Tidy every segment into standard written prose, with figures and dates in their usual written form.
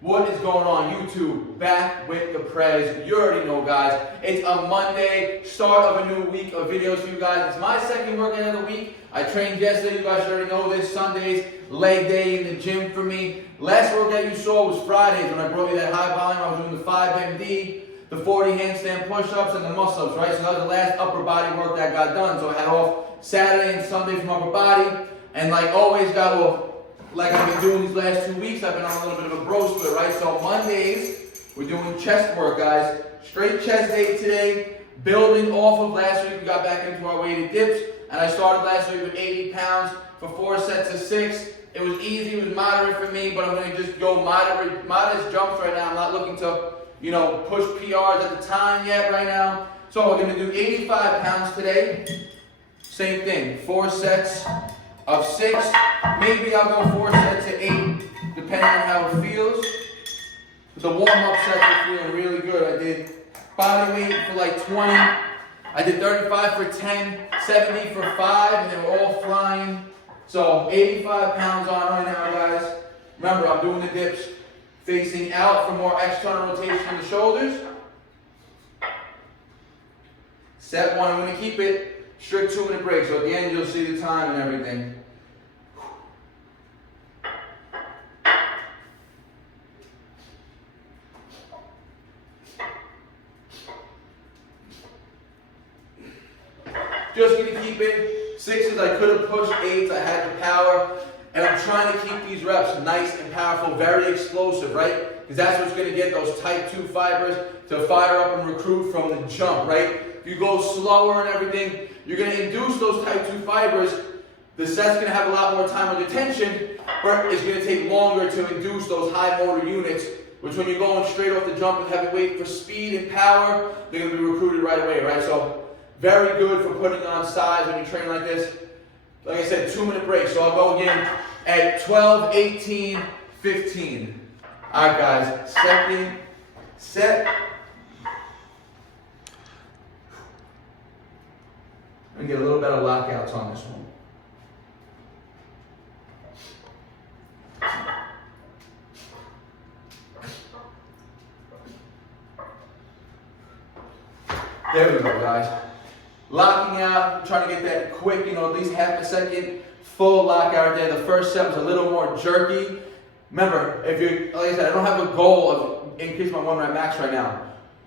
What is going on YouTube? Back with the Prez. You already know, guys. It's a Monday, start of a new week of videos for you guys. It's my second workout of the week. I trained yesterday, you guys already know this. Sundays, leg day in the gym for me. Last workout you saw was Fridays when I brought you that high volume. I was doing the 5 MD, the 40 handstand push-ups, and the muscle-ups, right? So that was the last upper body work that got done. So I had off Saturday and Sunday from upper body, and like always got off. Like I've been doing these last 2 weeks, I've been on a little bit of a bro split, right? So Mondays, we're doing chest work, guys. Straight chest day today. Building off of last week, we got back into our weighted dips. And I started last week with 80 pounds for 4 sets of 6. It was easy, it was moderate for me, but I'm going to just go modest jumps right now. I'm not looking to, push PRs at the time yet right now. So we're going to do 85 pounds today. Same thing, 4 sets of 6. Maybe I'll go 4 sets of 8, depending on how it feels. The warm-up sets are feeling really good. I did body weight for like 20. I did 35 for 10, 70 for 5, and they were all flying. So 85 pounds on right now, guys. Remember, I'm doing the dips facing out for more external rotation in the shoulders. Set 1, I'm going to keep it strict 2-minute break. So at the end, you'll see the time and everything. Just going to keep it 6s. I could have pushed 8s. I had the power. And I'm trying to keep these reps nice and powerful, very explosive, right? Because that's what's going to get those type 2 fibers to fire up and recruit from the jump, right? If you go slower and everything, you're going to induce those type 2 fibers. The set's going to have a lot more time under tension, but it's going to take longer to induce those high motor units, which when you're going straight off the jump with heavy weight for speed and power, they're going to be recruited right away, right? So very good for putting on size when you train like this. Like I said, 2-minute break. So I'll go again at 12, 18, 15. All right, guys. Second set. I'm going to get a little bit of lockouts on this one. There we go, guys. Locking out, trying to get that quick, at least half a second full lockout there. The first set was a little more jerky. Remember, like I said, I don't have a goal of increasing my 1 rep max right now.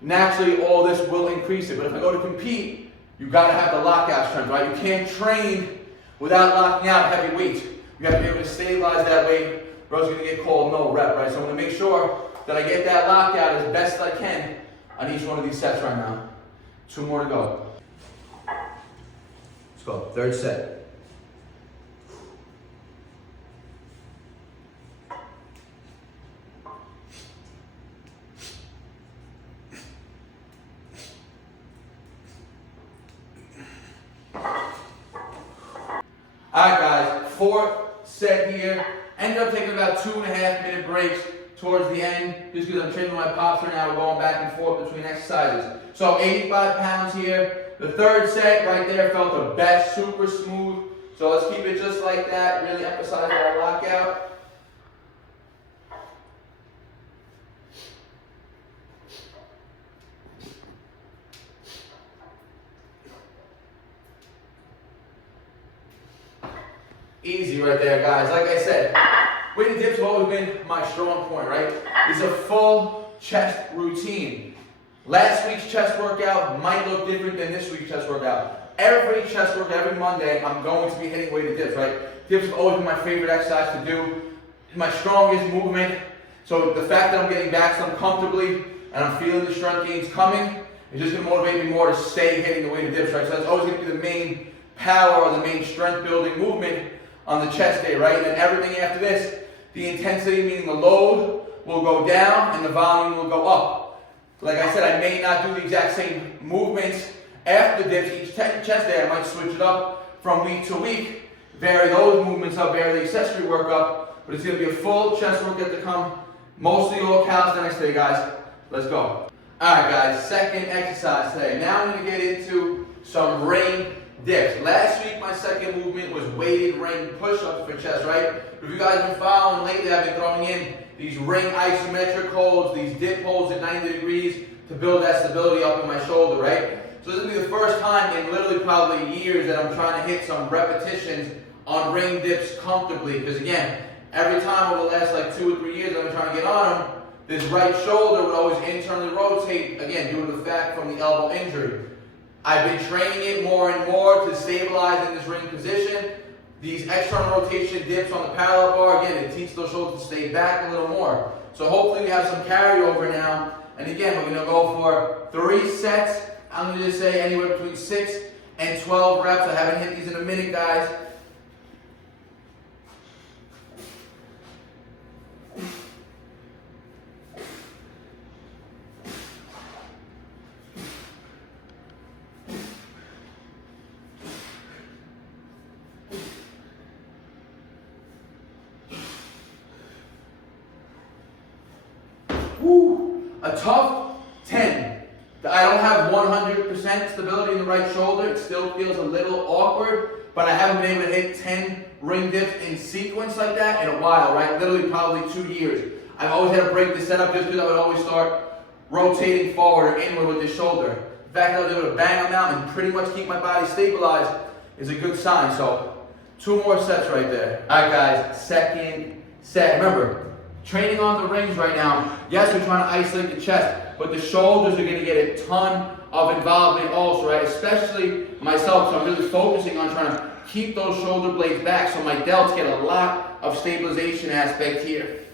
Naturally, all this will increase it, but if I go to compete, you got to have the lockout strength, right? You can't train without locking out heavy weight. You got to be able to stabilize that weight, or else you're going to get called no rep, right? So I'm going to make sure that I get that lockout as best I can on each one of these sets right now. 2 more to go. Let's go. Third set. Alright, guys, 4th set here. Ended up taking about 2.5-minute breaks towards the end, just because I'm training my pops right now. We're going back and forth between exercises. So 85 pounds here. The 3rd set right there felt the best, super smooth. So let's keep it just like that, really emphasize our lockout. Easy right there, guys. Like I said, weighted dips have always been my strong point, right? It's a full chest routine. Last week's chest workout might look different than this week's chest workout. Every chest workout, every Monday, I'm going to be hitting weighted dips, right? Dips have always been my favorite exercise to do. It's my strongest movement. So the fact that I'm getting back some comfortably and I'm feeling the strength gains coming is just going to motivate me more to stay hitting the weighted dips, right? So that's always going to be the main power or the main strength building movement on the chest day, right? And then everything after this, the intensity, meaning the load, will go down and the volume will go up. Like I said, I may not do the exact same movements after the dips each chest day. I might switch it up from week to week, vary those movements up, vary the accessory work up, but it's going to be a full chest workout to come, mostly all calisthenics today, guys. Let's go. All right, guys, second exercise today. Now I'm going to get into some ring dips. Last week, my second movement was weighted ring push-ups for chest, right? But if you guys have been following lately, I've been throwing in these ring isometric holds, these dip holds at 90 degrees to build that stability up in my shoulder, right? So this will be the first time in literally probably years that I'm trying to hit some repetitions on ring dips comfortably. Because again, every time over the last like 2 or 3 years I've been trying to get on them, this right shoulder would always internally rotate, again, due to the fact from the elbow injury. I've been training it more and more to stabilize in this ring position. These external rotation dips on the parallel bar, again, it teaches those shoulders to stay back a little more. So hopefully we have some carryover now. And again, we're going to go for 3 sets. I'm going to just say anywhere between 6 and 12 reps. I haven't hit these in a minute, guys. Woo. A tough 10. I don't have 100% stability in the right shoulder. It still feels a little awkward, but I haven't been able to hit 10 ring dips in sequence like that in a while, right? Literally probably 2 years. I've always had to break this setup just because I would always start rotating forward or inward with the shoulder. The fact that I was able to bang them out and pretty much keep my body stabilized is a good sign. So 2 more sets right there. All right, guys, second set. Remember, training on the rings right now, yes, we're trying to isolate the chest, but the shoulders are going to get a ton of involvement also, right? Especially myself, so I'm really focusing on trying to keep those shoulder blades back so my delts get a lot of stabilization aspect here.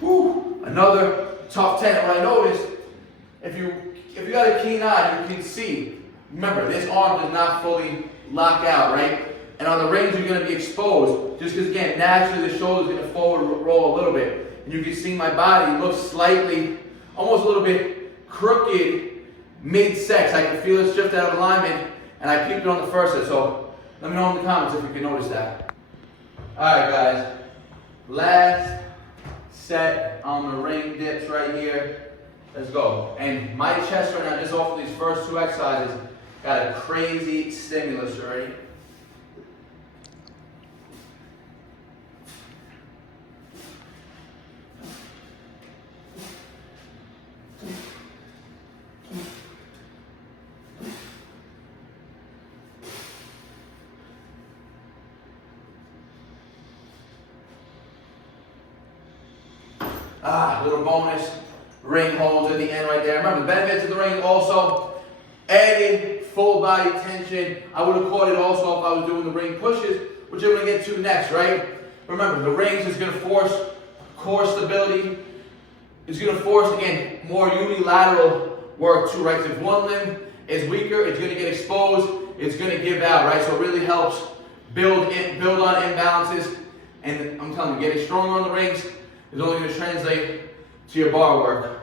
Woo. Another tough 10. What I noticed, if you got a keen eye, you can see. Remember, this arm does not fully lock out, right? And on the rings, you're going to be exposed, just because again, naturally the shoulder's going to forward roll a little bit, and you can see my body looks slightly, almost a little bit crooked mid-sex. I can feel it shift out of alignment, and I peeped it on the first set. So let me know in the comments if you can notice that. All right, guys. Last set on the ring dips right here. Let's go. And my chest right now, just off of these first 2 exercises, got a crazy stimulus already. Little bonus ring holds at the end right there. Remember, the benefits of the ring also added full body tension. I would have caught it also if I was doing the ring pushes, which I'm going to get to next, right? Remember, the rings is going to force core stability. It's going to force, again, more unilateral work too, right? So if one limb is weaker, it's going to get exposed. It's going to give out, right? So it really helps build on imbalances. And I'm telling you, getting stronger on the rings is only going to translate to your bar work.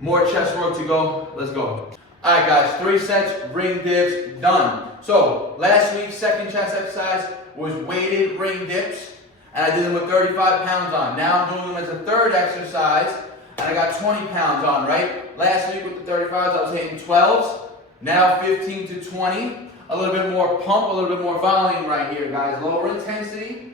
More chest work to go. Let's go. All right, guys, 3 sets, ring dips, done. So last week's second chest exercise was weighted ring dips, and I did them with 35 pounds on. Now I'm doing them as a third exercise, and I got 20 pounds on, right? Last week with the 35s, I was hitting 12s. Now 15 to 20. A little bit more pump, a little bit more volume right here, guys. Lower intensity.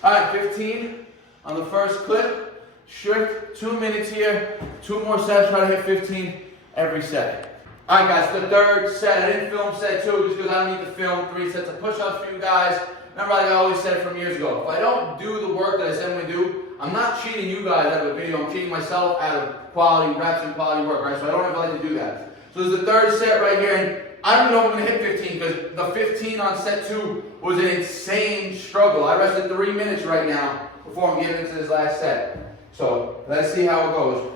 All right, 15 on the first clip. Strict 2 minutes here. 2 more sets. Try to hit 15 every set. All right, guys, the third set. I didn't film set 2 just because I don't need to film 3 sets of push-ups for you guys. Remember, like I always said from years ago, if I don't do the work that I said I'm going to do, I'm not cheating you guys out of a video. I'm cheating myself out of quality reps and quality work, right? So I don't ever like to do that. So this is the third set right here, and I don't even know if I'm gonna hit 15 because the 15 on set 2 was an insane struggle. I rested 3 minutes right now before I'm getting into this last set. So let's see how it goes.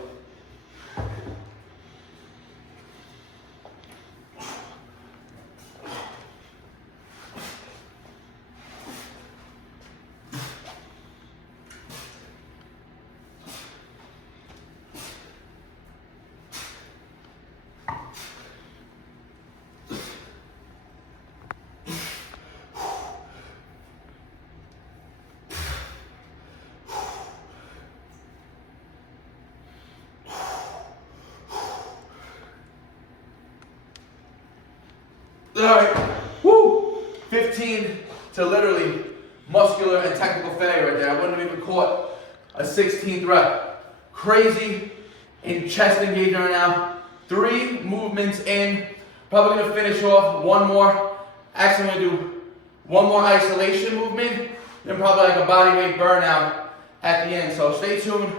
Alright, woo! 15 to literally muscular and technical failure right there. I wouldn't have even caught a 16th rep. Crazy in chest engagement right now. 3 movements in. Probably gonna finish off one more. Actually, I'm gonna do one more isolation movement, then probably like a body weight burnout at the end. So stay tuned.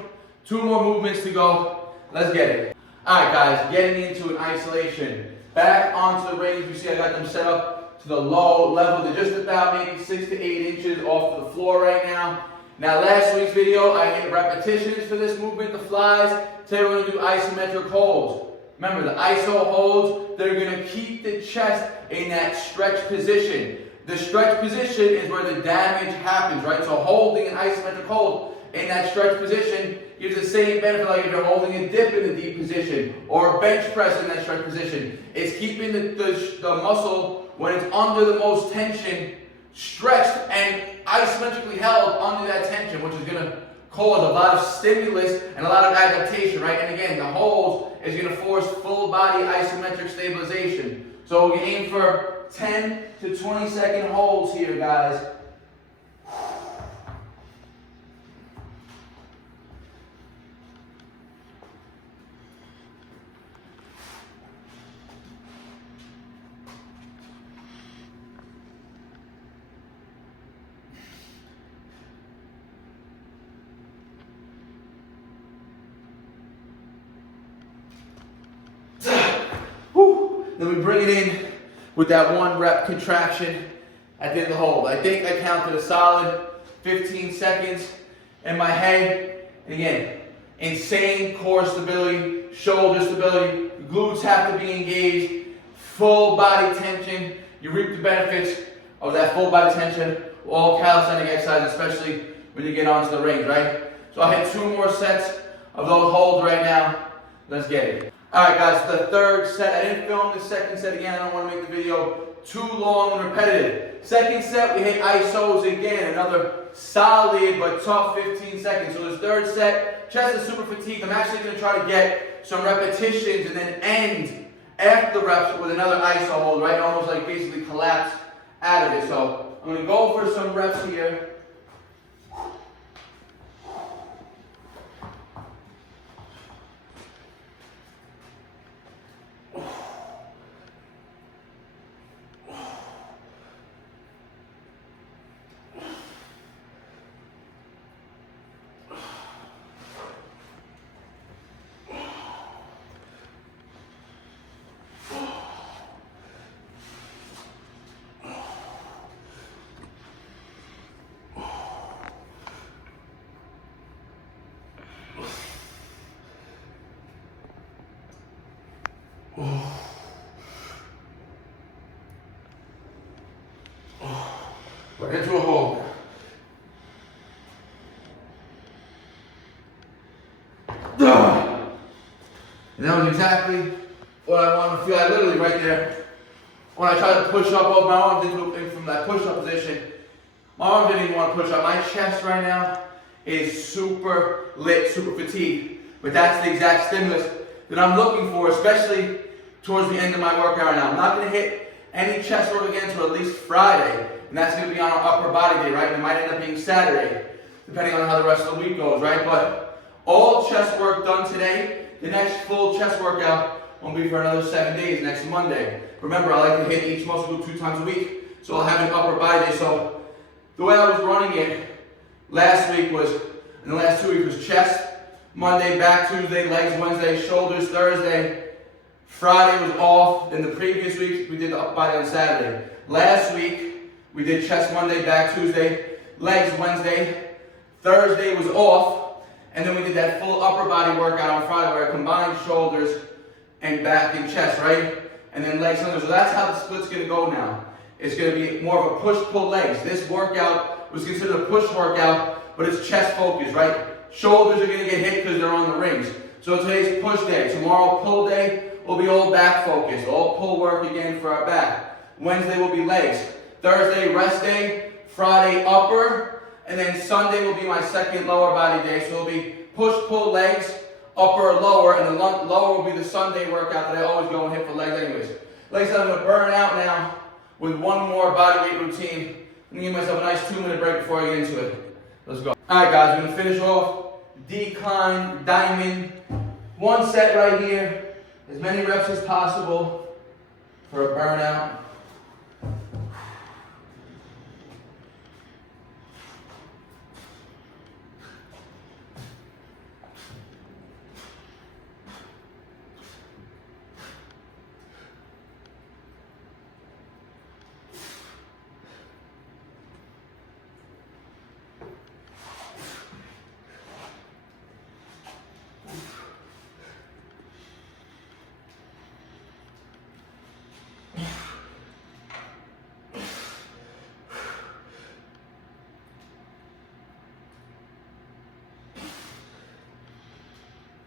2 more movements to go. Let's get it. Alright guys, getting into an isolation. Back onto the rings, you see I got them set up to the low level. They're just about maybe 6 to 8 inches off of the floor right now. Now last week's video, I hit repetitions for this movement, the flies. Today we're going to do isometric holds. Remember the iso holds, they're going to keep the chest in that stretch position. The stretch position is where the damage happens, right? So holding an isometric hold in that stretch position gives the same benefit like if you're holding a dip in the deep position or a bench press in that stretch position. It's keeping the muscle, when it's under the most tension, stretched and isometrically held under that tension, which is going to cause a lot of stimulus and a lot of adaptation, right? And again, the hold is going to force full body isometric stabilization. So we aim for 10 to 20 second holds here, guys. Then we bring it in with that 1 rep contraction at the end of the hold. I think I counted a solid 15 seconds in my head. And again, insane core stability, shoulder stability, glutes have to be engaged, full body tension. You reap the benefits of that full body tension, all calisthenic exercise, especially when you get onto the range, right? So I hit 2 more sets of those holds right now. Let's get it. Alright guys, the 3rd set. I didn't film the 2nd set again. I don't want to make the video too long and repetitive. 2nd set, we hit isos again. Another solid but tough 15 seconds. So this 3rd set, chest is super fatigued. I'm actually going to try to get some repetitions and then end after the reps with another iso hold, right? Almost like basically collapse out of it. So I'm going to go for some reps here. Right into a hold. And that was exactly what I wanted to feel. I literally right there, when I tried to push up over my arms from that push-up position, my arms didn't even want to push up. My chest right now is super lit, super fatigued. But that's the exact stimulus that I'm looking for, especially towards the end of my workout right now. I'm not going to hit any chest work again until at least Friday. And that's going to be on our upper body day, right? And it might end up being Saturday, depending on how the rest of the week goes, right? But all chest work done today. The next full chest workout won't be for another 7 days, next Monday. Remember, I like to hit each muscle group 2 times a week, so I'll have an upper body day. So the way I was running it last week was, in the last 2 weeks, was chest, Monday, back Tuesday, legs Wednesday, shoulders Thursday, Friday was off. Then the previous week, we did the upper body on Saturday. Last week, we did chest Monday, back Tuesday, legs Wednesday. Thursday was off. And then we did that full upper body workout on Friday where I combined shoulders and back and chest, right? And then legs Sunday. So that's how the split's gonna go now. It's gonna be more of a push-pull legs. This workout was considered a push workout, but it's chest focused, right? Shoulders are gonna get hit because they're on the rings. So today's push day. Tomorrow, pull day, will be all back focused. All pull work again for our back. Wednesday will be legs. Thursday, rest day. Friday, upper. And then Sunday will be my second lower body day. So it'll be push, pull, legs, upper, lower. And the lower will be the Sunday workout that I always go and hit for legs anyways. Legs I'm going to burn out now with one more body weight routine. I'm going to give myself a nice 2-minute break before I get into it. Let's go. All right, guys, we're going to finish off decline, diamond. One set right here. As many reps as possible for a burnout.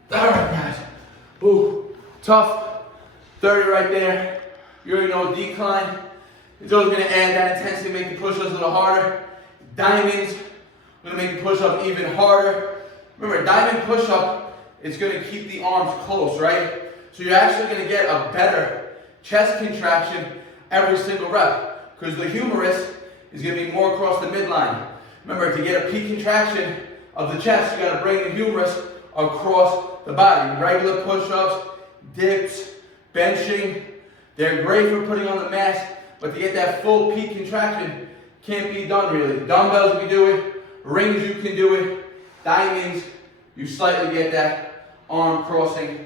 All right, guys. Ooh, tough. 30 right there. You already know decline. It's always going to add that intensity, make the push-ups a little harder. Diamonds, going to make the push-up even harder. Remember, diamond push-up is going to keep the arms close, right? So you're actually going to get a better chest contraction every single rep because the humerus is going to be more across the midline. Remember, to get a peak contraction of the chest, you got to bring the humerus across the body. Regular push-ups, dips, benching, they're great for putting on the mass, but to get that full peak contraction can't be done really. Dumbbells you can do it, rings you can do it, diamonds, you slightly get that arm crossing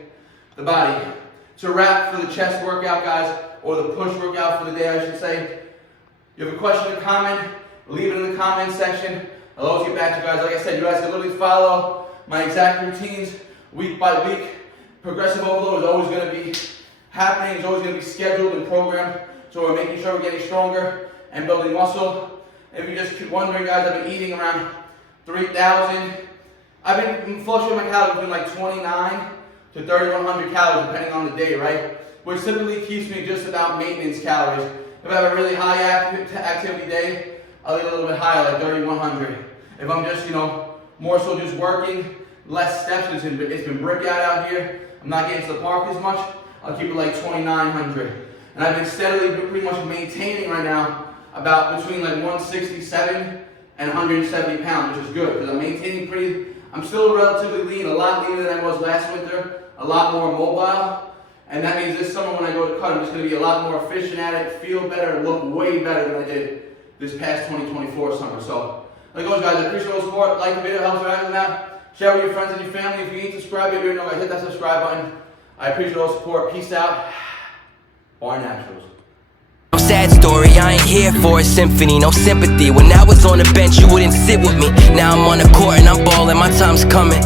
the body. It's a wrap for the chest workout, guys, or the push workout for the day, I should say. If you have a question or comment, leave it in the comment section. I'll always get back to you guys. Like I said, you guys can literally follow my exact routines week by week. Progressive overload is always going to be happening. It's always going to be scheduled and programmed. So we're making sure we're getting stronger and building muscle. If you're just wondering, guys, I've been eating around 3,000. I've been fluctuating my calories between like 29 to 3,100 calories depending on the day, right? Which typically keeps me just about maintenance calories. If I have a really high activity day, I'll eat a little bit higher, like 3,100. If I'm just, more so just working, less steps, it's been brick out here, I'm not getting to the park as much, I'll keep it like 2,900. And I've been steadily pretty much maintaining right now about between like 167 and 170 pounds, which is good, because I'm maintaining I'm still relatively lean, a lot leaner than I was last winter, a lot more mobile, and that means this summer when I go to cut, I'm just going to be a lot more efficient at it, feel better, and look way better than I did this past 2024 summer. So, like always, guys, I appreciate all the support. Like the video, helps me out. Share with your friends and your family. If you ain't subscribed, you know, hit that subscribe button. I appreciate all the support. Peace out. BARNATURALS. No sad story, I ain't here for a symphony, no sympathy. When I was on the bench, you wouldn't sit with me. Now I'm on the court and I'm balling, my time's coming.